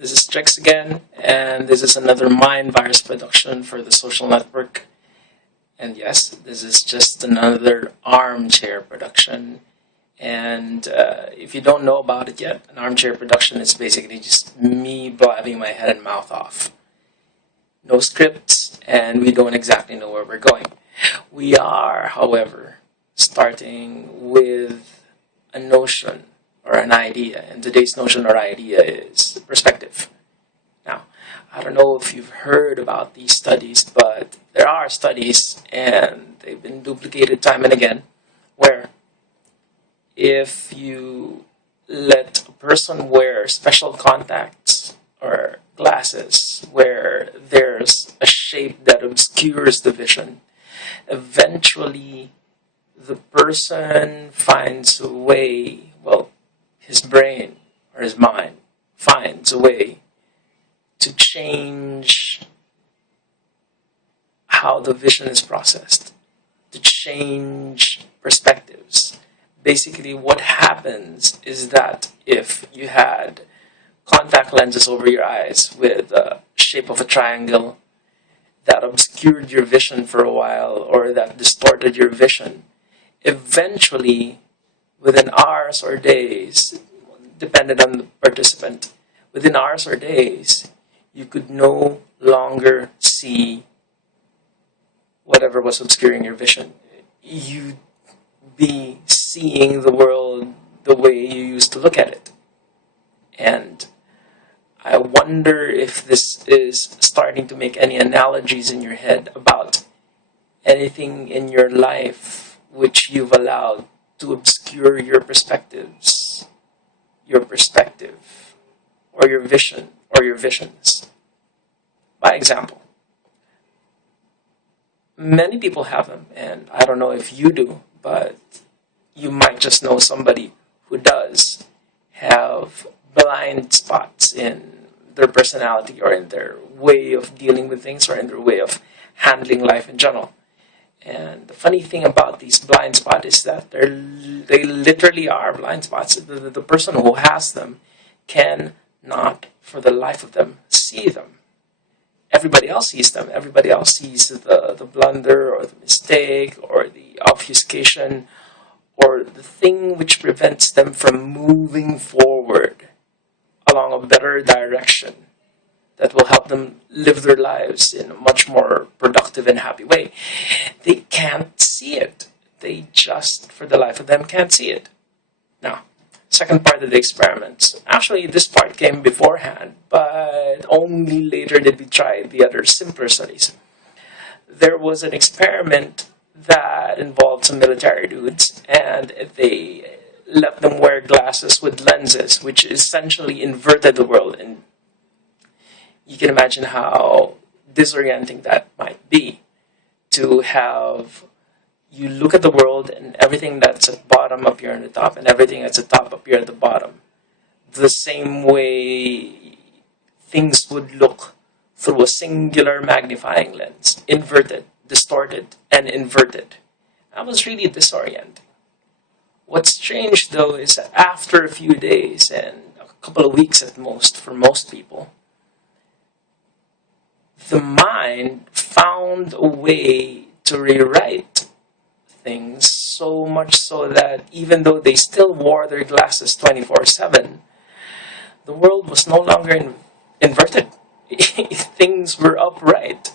This is Trix again, and this is another mind virus production for the social network. And yes, this is just another armchair production. And if you don't know about it yet, an armchair production is basically just me blabbing my head and mouth off. No scripts, and we don't exactly know where we're going. We are, however, starting with a notion or an idea, and today's notion or idea is perspective. Now, I don't know if you've heard about these studies, but there are studies, and they've been duplicated time and again, where if you let a person wear special contacts or glasses where there's a shape that obscures the vision, eventually the person finds a way, his brain or his mind finds a way to change how the vision is processed, to change perspectives. Basically, what happens is that if you had contact lenses over your eyes with the shape of a triangle that obscured your vision for a while or that distorted your vision, eventually, within hours or days, depended on the participant, within hours or days, you could no longer see whatever was obscuring your vision. You'd be seeing the world the way you used to look at it. And I wonder if this is starting to make any analogies in your head about anything in your life which you've allowed to obscure your perspectives, your perspective, or your vision, or your visions. By example, many people have them, and I don't know if you do, but you might just know somebody who does have blind spots in their personality or in their way of dealing with things or in their way of handling life in general. And the funny thing about these blind spots is that they literally are blind spots. The person who has them cannot, for the life of them, see them. Everybody else sees them. Everybody else sees the blunder or the mistake or the obfuscation or the thing which prevents them from moving forward along a better direction that will help them live their lives in a much more productive and happy way. They can't see it. They just, for the life of them, can't see it. Now, second part of the experiment. Actually, this part came beforehand, but only later did we try the other simpler studies. There was an experiment that involved some military dudes, and they let them wear glasses with lenses, which essentially inverted the world. And you can imagine how disorienting that might be to have you look at the world and everything that's at bottom appear on the top and everything that's at top appear at the bottom. The same way things would look through a singular magnifying lens, inverted, distorted, and inverted. That was really disorienting. What's strange though is that after a few days and a couple of weeks at most for most people, the mind found a way to rewrite things so much so that even though they still wore their glasses 24/7, the world was no longer inverted. Things were upright.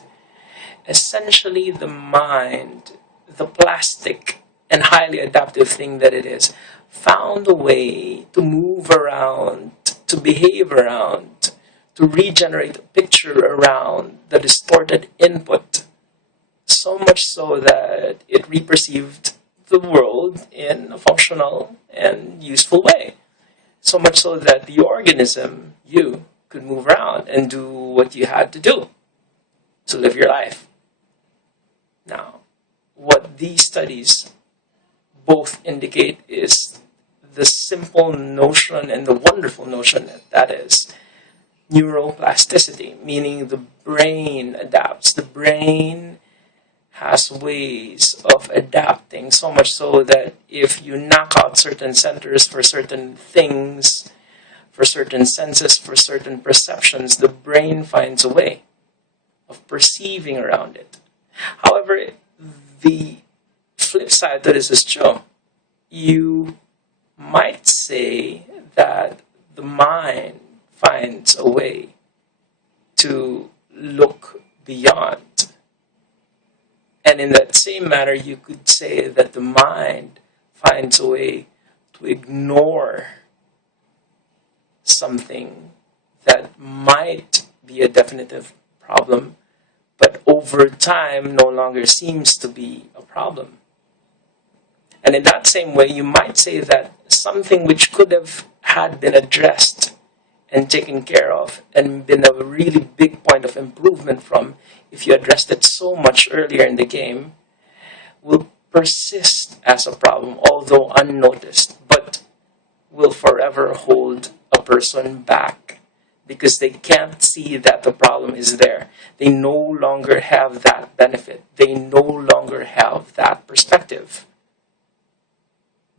Essentially, the mind, the plastic and highly adaptive thing that it is, found a way to move around, to behave around, to regenerate a picture around the distorted input, so much so that it reperceived the world in a functional and useful way. So much so that the organism, you, could move around and do what you had to do to live your life. Now, what these studies both indicate is the simple notion and the wonderful notion that is neuroplasticity, meaning the brain adapts. The brain has ways of adapting, so much so that if you knock out certain centers for certain things, for certain senses, for certain perceptions, the brain finds a way of perceiving around it. However, the flip side to this is true. You might say that the mind finds a way to look beyond. And in that same manner, you could say that the mind finds a way to ignore something that might be a definitive problem, but over time no longer seems to be a problem. And in that same way, you might say that something which could have had been addressed and taken care of and been a really big point of improvement from if you addressed it so much earlier in the game will persist as a problem, although unnoticed, but will forever hold a person back because they can't see that the problem is there. They no longer have that benefit. They no longer have that perspective.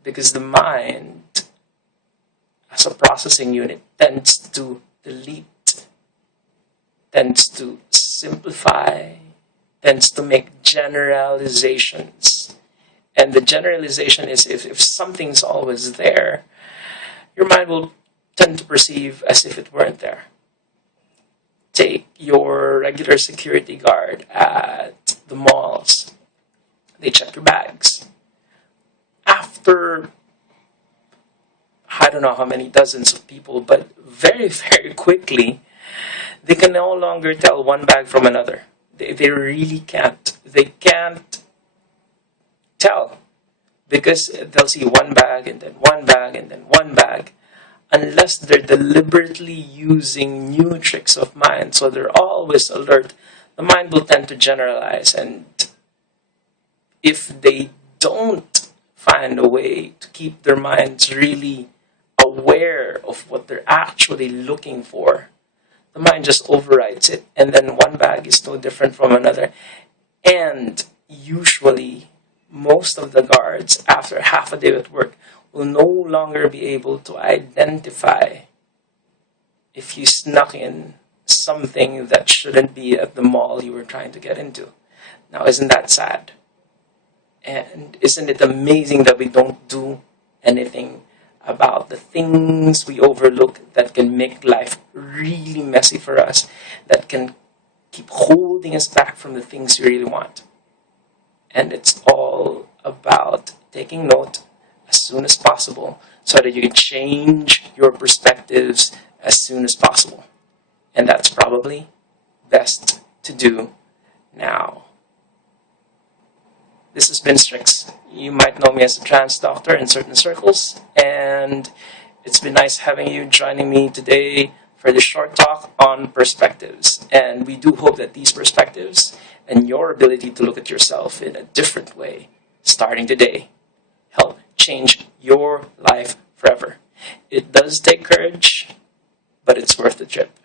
Because the mind, as a processing unit, tends to delete, tends to simplify, tends to make generalizations. And the generalization is if something's always there, your mind will tend to perceive as if it weren't there. Take your regular security guard at the malls. They check your bags. After I don't know how many dozens of people, but very, very quickly, they can no longer tell one bag from another. They really can't. They can't tell because they'll see one bag and then one bag and then one bag unless they're deliberately using new tricks of mind. So they're always alert. The mind will tend to generalize, and if they don't find a way to keep their minds really aware of what they're actually looking for, the mind just overrides it, and then one bag is no different from another. And usually, most of the guards, after half a day at work, will no longer be able to identify if you snuck in something that shouldn't be at the mall you were trying to get into. Now, isn't that sad? And isn't it amazing that we don't do anything about the things we overlook that can make life really messy for us, that can keep holding us back from the things we really want? And it's all about taking note as soon as possible so that you can change your perspectives as soon as possible. And that's probably best to do now. This has been Strix. You might know me as a trans doctor in certain circles, and it's been nice having you joining me today for this short talk on perspectives. And we do hope that these perspectives and your ability to look at yourself in a different way, starting today, help change your life forever. It does take courage, but it's worth the trip.